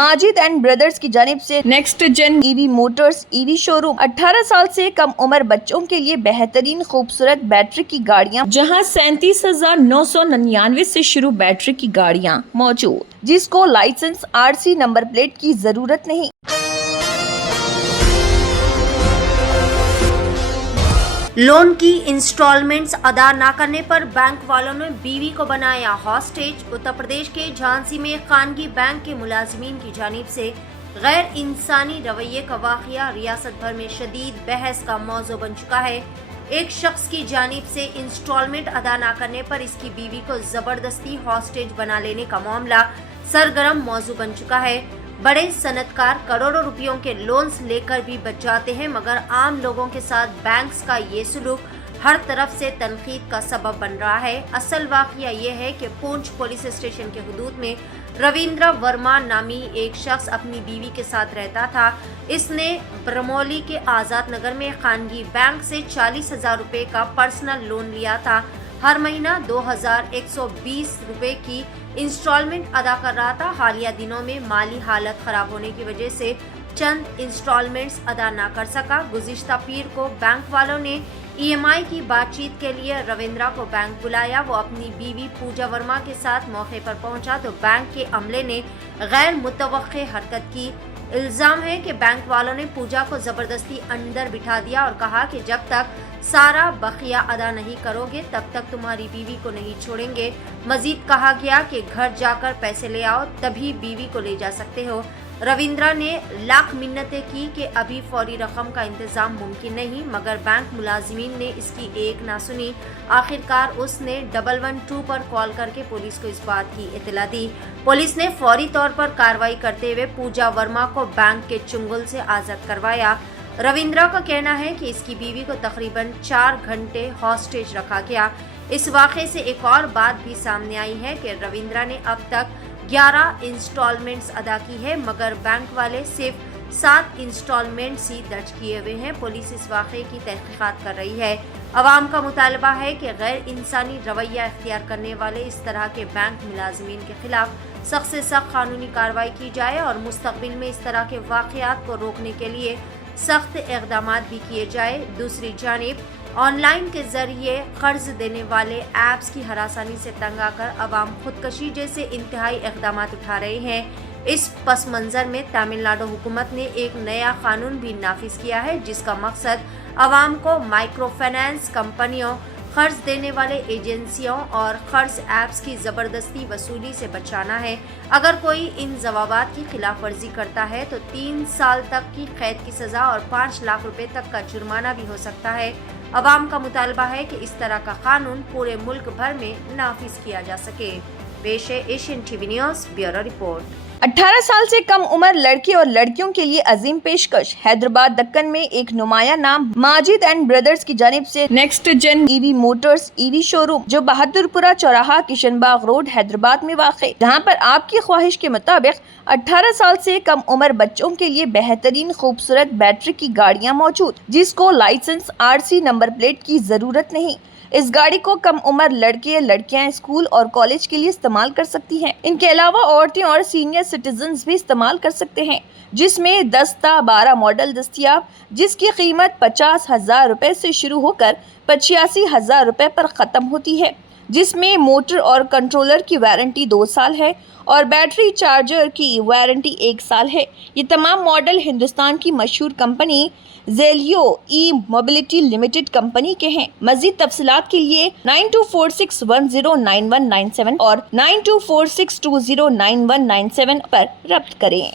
Majid and brothers की जानिब से next gen EV motors EV showroom 18 साल से कम उम्र बच्चों के लिए बेहतरीन खूबसूरत बैटरी की गाड़ियां, जहां 37,999 से शुरू बैटरी की गाड़ियां मौजूद, जिसको लाइसेंस आरसी नंबर प्लेट की जरूरत नहीं। लोन की इंस्टॉलमेंट्स अदा न करने पर बैंक वालों ने बीवी को बनाया हॉस्टेज। उत्तर प्रदेश के झांसी में खानगी बैंक के मुलाजिमीन की जानिब से गैर इंसानी रवैये का वाक़या रियासत भर में शदीद बहस का मौजू बन चुका है। एक शख्स की जानिब से इंस्टॉलमेंट अदा न करने पर इसकी बीवी को जबरदस्ती हॉस्टेज बना लेने का मामला सरगर्म मौजू बन चुका है। बड़े सनतकार करोड़ों रुपयों के लोन्स लेकर भी बच जाते हैं, मगर आम लोगों के साथ बैंक्स का ये सलूक हर तरफ से तनकीद का सबब बन रहा है। असल वाक़या ये है कि पूंछ पुलिस स्टेशन के हुदूद में रविंद्र वर्मा नामी एक शख्स अपनी बीवी के साथ रहता था। इसने बरमौली के आज़ाद नगर में खानगी बैंक से 40,000 रुपये का पर्सनल लोन लिया था। हर महीना 2,120 रुपये की इंस्टॉलमेंट अदा कर रहा था। हालिया दिनों में माली हालत खराब होने की वजह से चंद इंस्टॉलमेंट्स अदा न कर सका। गुज़िश्ता पीर को बैंक वालों ने EMI की बातचीत के लिए रविंद्रा को बैंक बुलाया। वो अपनी बीवी पूजा वर्मा के साथ मौके पर पहुंचा तो बैंक के अमले ने गैर मुतवक्के हरकत की। इल्ज़ाम है कि बैंक वालों ने पूजा को ज़बरदस्ती अंदर बिठा दिया और कहा कि जब तक सारा बखिया अदा नहीं करोगे तब तक तुम्हारी बीवी को नहीं छोड़ेंगे। मजीद कहा गया कि घर जाकर पैसे ले आओ, तभी बीवी को ले जा सकते हो। रविंद्रा ने लाख मिन्नतें की कि अभी फौरी रकम का इंतजाम मुमकिन नहीं, मगर बैंक मुलाजिमीन ने इसकी एक ना सुनी। आखिरकार उसने 112 पर कॉल करके पुलिस को इस बात की इत्तला दी। पुलिस ने फौरी तौर पर कार्रवाई करते हुए पूजा वर्मा को बैंक के चुंगल से आज़ाद करवाया। रविंद्रा का कहना है कि इसकी बीवी को तकरीबन 4 घंटे हॉस्टेज रखा गया। इस वाक़े से एक और बात भी सामने आई है कि रविंद्रा ने अब तक 11 इंस्टॉलमेंट्स अदा की है, मगर बैंक वाले सिर्फ 7 इंस्टॉलमेंट्स ही दर्ज किए हुए हैं। पुलिस इस वाक़े की तहकीकात कर रही है। अवाम का मुतालबा है कि गैर इंसानी रवैया इख्तियार करने वाले इस तरह के बैंक मुलाजिमीन के खिलाफ सख्त से सख्त कानूनी कार्रवाई की जाए और मुस्तक़बिल में इस तरह के वाक़यात को रोकने के लिए सख्त इक़दामात भी किए जाए। दूसरी जानिब ऑनलाइन के जरिए कर्ज देने वाले ऐप्स की हरासानी से तंग आकर अवाम खुदकशी जैसे इंतहाई इक़दामात उठा रहे हैं। इस पस मंज़र में तमिलनाडु हुकूमत ने एक नया कानून भी नाफिज किया है, जिसका मकसद अवाम को माइक्रो फाइनेंस कंपनियों, कर्ज देने वाले एजेंसियों और कर्ज ऐप्स की ज़बरदस्ती वसूली से बचाना है। अगर कोई इन ज़वाबात की खिलाफ वर्जी करता है तो 3 साल तक की कैद की सज़ा और 5 लाख रुपए तक का जुर्माना भी हो सकता है। अवाम का मुतालबा है कि इस तरह का कानून पूरे मुल्क भर में नाफिज किया जा सके। पेश है Asian TV news bureau report. 18 साल से कम उम्र लड़के और लड़कियों के लिए अजीम पेशकश। हैदराबाद दक्कन में एक नुमाया नाम माजिद एंड ब्रदर्स की जानिब से next gen EV motors EV showroom, जो बहादुरपुरा चौराहा किशनबाग रोड हैदराबाद में वाक़, जहां पर आपकी ख्वाहिश के मुताबिक 18 साल से कम उम्र बच्चों के लिए बेहतरीन खूबसूरत बैटरी की गाड़ियां मौजूद, जिसको लाइसेंस आरसी नंबर प्लेट की जरूरत नहीं। इस गाड़ी को कम उम्र लड़के लड़कियां स्कूल और कॉलेज के लिए इस्तेमाल कर सकती हैं। इनके अलावा औरतें और सीनियर सिटीजन्स भी इस्तेमाल कर सकते हैं, जिसमें 10-12 मॉडल दस्तियाब, जिसकी कीमत 50,000 रुपए से शुरू होकर 85,000 रुपए पर ख़त्म होती है, जिसमें मोटर और कंट्रोलर की वारंटी 2 साल है और बैटरी चार्जर की वारंटी 1 साल है। ये तमाम मॉडल हिंदुस्तान की मशहूर कंपनी ज़ेलियो ई मोबिलिटी लिमिटेड कंपनी के हैं। मज़ीद तफसीलात के लिए 9246109197 और 9246209197 पर रब्त करें।